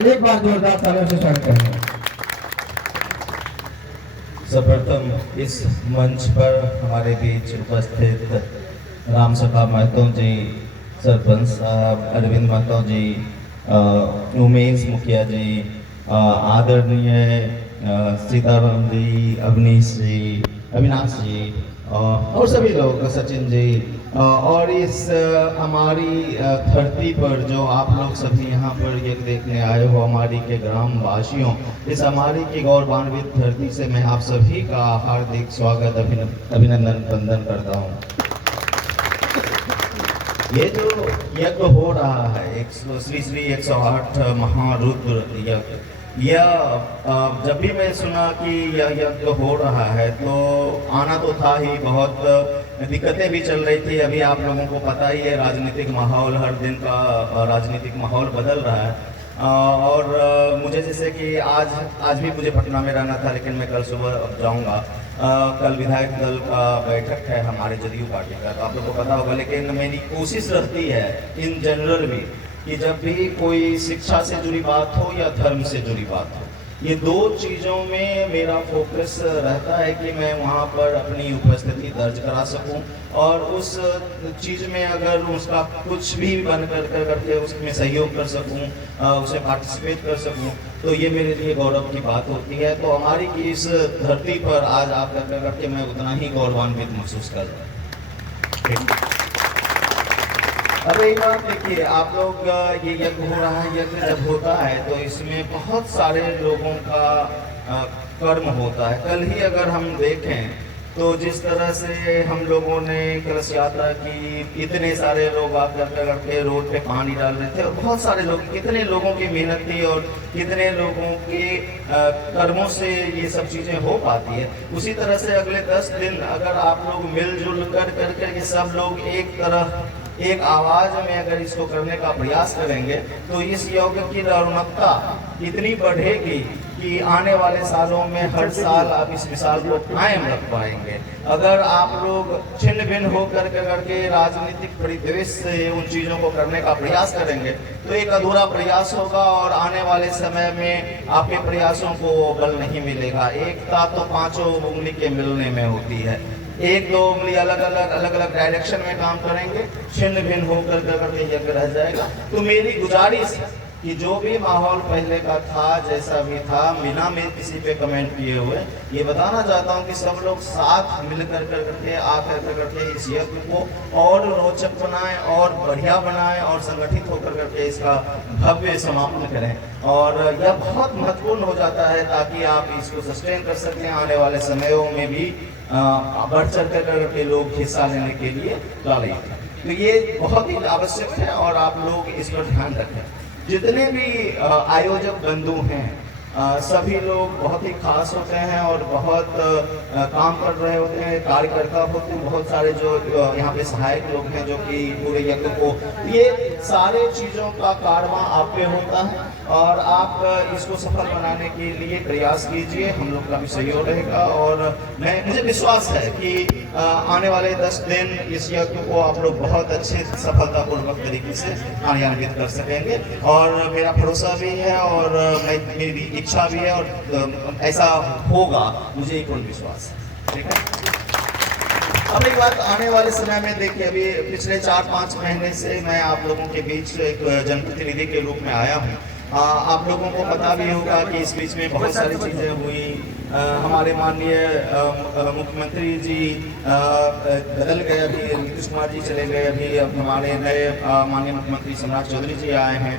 एक बार जोरदार तालियों से स्वागत करेंगे। सर्वप्रथम इस मंच पर हमारे बीच उपस्थित राम सखा महतो जी, सरपंच साहब अरविंद महतो जी, उमेश मुखिया जी, आदरणीय सीताराम जी, अविनाश जी और सभी लोग, सचिन जी, और इस हमारी धरती पर जो आप लोग सभी यहाँ पर ये देखने आए हो, हमारी के ग्राम वासियों, इस हमारी की गौरवान्वित धरती से मैं आप सभी का हार्दिक स्वागत अभिनंदन वंदन करता हूँ। ये जो यज्ञ हो रहा है श्री श्री 108 महारुद्र यज्ञ, यह जब भी मैं सुना कि यह यज्ञ हो रहा है तो आना तो था ही, बहुत दिक्कतें भी चल रही थी। अभी आप लोगों को पता ही है, राजनीतिक माहौल, हर दिन का राजनीतिक माहौल बदल रहा है। और मुझे जैसे कि आज भी मुझे पटना में रहना था, लेकिन मैं कल सुबह अब जाऊँगा। कल विधायक दल का बैठक है हमारे जदयू पार्टी का, तो आप लोग को पता होगा। लेकिन मेरी कोशिश रहती है इन जनरल भी कि जब भी कोई शिक्षा से जुड़ी बात हो या धर्म से जुड़ी बात हो, ये दो चीज़ों में मेरा फोकस रहता है कि मैं वहाँ पर अपनी उपस्थिति दर्ज करा सकूं और उस चीज़ में अगर उसका कुछ भी बन करके उसमें सहयोग कर सकूं, उसमें पार्टिसिपेट कर सकूं, तो ये मेरे लिए गौरव की बात होती है। तो हमारी की इस धरती पर आज आप करके मैं उतना ही गौरवान्वित महसूस कर रहा हूँ। अब एक बात देखिए, आप लोग ये यज्ञ हो रहा है, यज्ञ जब होता है तो इसमें बहुत सारे लोगों का कर्म होता है। कल ही अगर हम देखें तो जिस तरह से हम लोगों ने कलश यात्रा की, इतने सारे लोग आप करके रोड पे पानी डाल रहे थे और बहुत सारे लोग, कितने लोगों की मेहनत थी और कितने लोगों के कर्मों से ये सब चीज़ें हो पाती है। उसी तरह से अगले 10 दिन अगर आप लोग मिलजुल करके सब लोग एक आवाज में अगर इसको करने का प्रयास करेंगे तो इस यज्ञ की रौनकता इतनी बढ़ेगी कि आने वाले सालों में हर साल आप इस मिसाल को कायम रख पाएंगे। अगर आप लोग छिन्न भिन्न होकर करके राजनीतिक परिदृश्य से उन चीज़ों को करने का प्रयास करेंगे तो एक अधूरा प्रयास होगा और आने वाले समय में आपके प्रयासों को बल नहीं मिलेगा। एकता तो पांचों उंगली के मिलने में होती है। एक दो उंगली अलग अलग डायरेक्शन में काम करेंगे, छिन्न भिन्न होकर करके यज्ञ रह जाएगा। तो मेरी गुजारिश है कि जो भी माहौल पहले का था, जैसा भी था, बिना में किसी पे कमेंट किए हुए ये बताना चाहता हूँ कि सब लोग साथ मिलकर करके आकर करके इस यज्ञ को और रोचक बनाएं और बढ़िया बनाएं और संगठित होकर करके इसका भव्य समापन करें। और यह बहुत महत्वपूर्ण हो जाता है ताकि आप इसको सस्टेन कर सकें, आने वाले समयों में भी बढ़ चढ़ करके लोग हिस्सा लेने के लिए डालें। तो ये बहुत ही आवश्यक है और आप लोग इस पर ध्यान रखें। जितने भी आयोजक बंधु हैं, सभी लोग बहुत ही खास होते हैं और बहुत काम कर रहे होते हैं, कार्यकर्ता होते हैं, बहुत सारे जो यहाँ पे सहायक लोग हैं जो कि पूरे यज्ञ को, ये सारे चीज़ों का कारवां आप पे होता है और आप इसको सफल बनाने के लिए प्रयास कीजिए। हम लोग का भी सहयोग रहेगा और मुझे विश्वास है कि आने वाले 10 दिन इस यज्ञ को आप लोग बहुत अच्छे सफलतापूर्वक तरीके से कार्यान्वित कर सकेंगे और मेरा भरोसा भी है और मेरी इच्छा भी है और ऐसा होगा, मुझे पूर्ण विश्वास है। ठीक है। अब एक बात, आने वाले समय में देखिए, अभी पिछले 4-5 महीने से मैं आप लोगों के बीच एक जनप्रतिनिधि के रूप में आया हूँ। आप लोगों को पता भी होगा कि इस बीच में बहुत सारी चीज़ें हुई। हमारे माननीय मुख्यमंत्री जी बदल गए, अभी नीतीश कुमार जी चले गए, अभी अब हमारे नए माननीय मुख्यमंत्री सम्राट चौधरी जी आए हैं।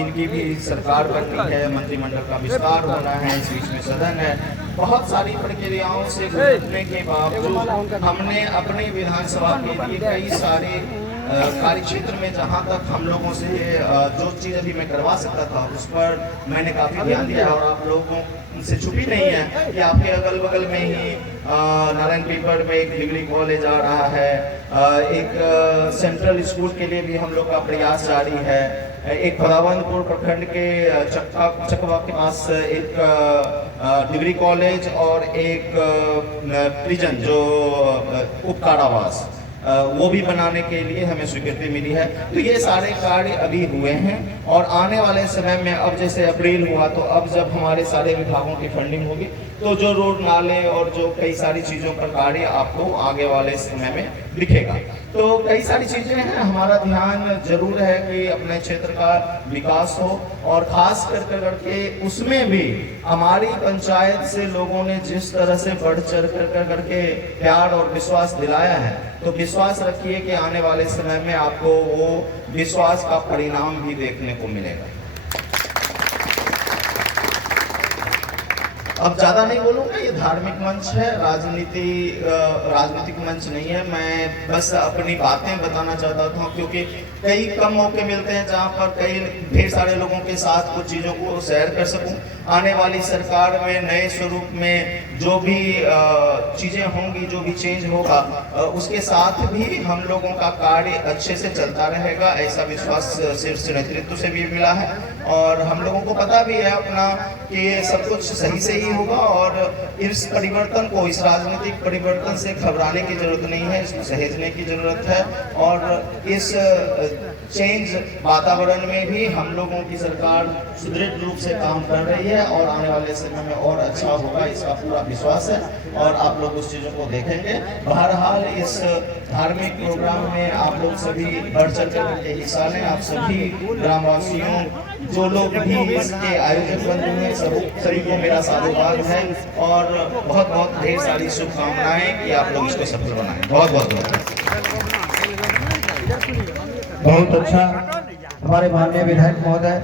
इनकी भी सरकार बननी है, मंत्रिमंडल का विस्तार होना है, इस बीच में सदन है। बहुत सारी प्रक्रियाओं से गुजरने के बावजूद हमने अपनी विधानसभा के लिए कई सारे कार्य क्षेत्र में जहाँ तक हम लोगों से जो चीज़ अभी मैं करवा सकता था उस पर मैंने काफ़ी ध्यान दिया और आप लोगों से छुपी नहीं है कि आपके अगल बगल में ही नारायणपीपल में एक डिग्री कॉलेज आ रहा है, एक सेंट्रल स्कूल के लिए भी हम लोग का प्रयास जारी है, एक फरावनपुर प्रखंड के चकवा के पास एक डिग्री कॉलेज और एक प्रिजन जो उप कारावास वो भी बनाने के लिए हमें स्वीकृति मिली है। तो ये सारे कार्य अभी हुए हैं और आने वाले समय में अब जैसे अप्रैल हुआ तो अब जब हमारे सारे विभागों की फंडिंग होगी तो जो रोड नाले और जो कई सारी चीज़ों पर कार्य आपको आगे वाले समय में दिखेगा। तो कई सारी चीज़ें हैं, हमारा ध्यान जरूर है कि अपने क्षेत्र का विकास हो और खास करके उसमें भी हमारी पंचायत से लोगों ने जिस तरह से बढ़ चढ़ करके प्यार और विश्वास दिलाया है, तो विश्वास रखिए कि आने वाले समय में आपको वो विश्वास का परिणाम भी देखने को मिलेगा। अब ज़्यादा नहीं बोलूँगा, ये धार्मिक मंच है, राजनीतिक मंच नहीं है। मैं बस अपनी बातें बताना चाहता था क्योंकि कई कम मौके मिलते हैं जहाँ पर कई ढेर सारे लोगों के साथ कुछ चीज़ों को शेयर कर सकूं। आने वाली सरकार में नए स्वरूप में जो भी चीज़ें होंगी, जो भी चेंज होगा, उसके साथ भी हम लोगों का कार्य अच्छे से चलता रहेगा, ऐसा विश्वास शीर्ष नेतृत्व से भी मिला है। और हम लोगों को पता भी है अपना कि सब कुछ सही से ही होगा और इस परिवर्तन को, इस राजनीतिक परिवर्तन से घबराने की जरूरत नहीं है, इसको सहेजने की जरूरत है। और इस चेंज वातावरण में भी हम लोगों की सरकार सुदृढ़ रूप से काम कर रही है और आने वाले समय में और अच्छा होगा, इसका पूरा विश्वास है और आप लोग उस चीज़ों को देखेंगे। बहरहाल इस धार्मिक प्रोग्राम में आप लोग सभी बढ़ चढ़ कर हिस्सा लें। आप सभी ग्रामवासियों, जो लोग भी इसके आयोजक बन रहे हैं, सभी को मेरा साधुवाद है और बहुत बहुत ढेर सारी शुभकामनाएं कि आप लोग इसको सफल बनाएं। बहुत बहुत बहुत अच्छा। हमारे माननीय विधायक महोदय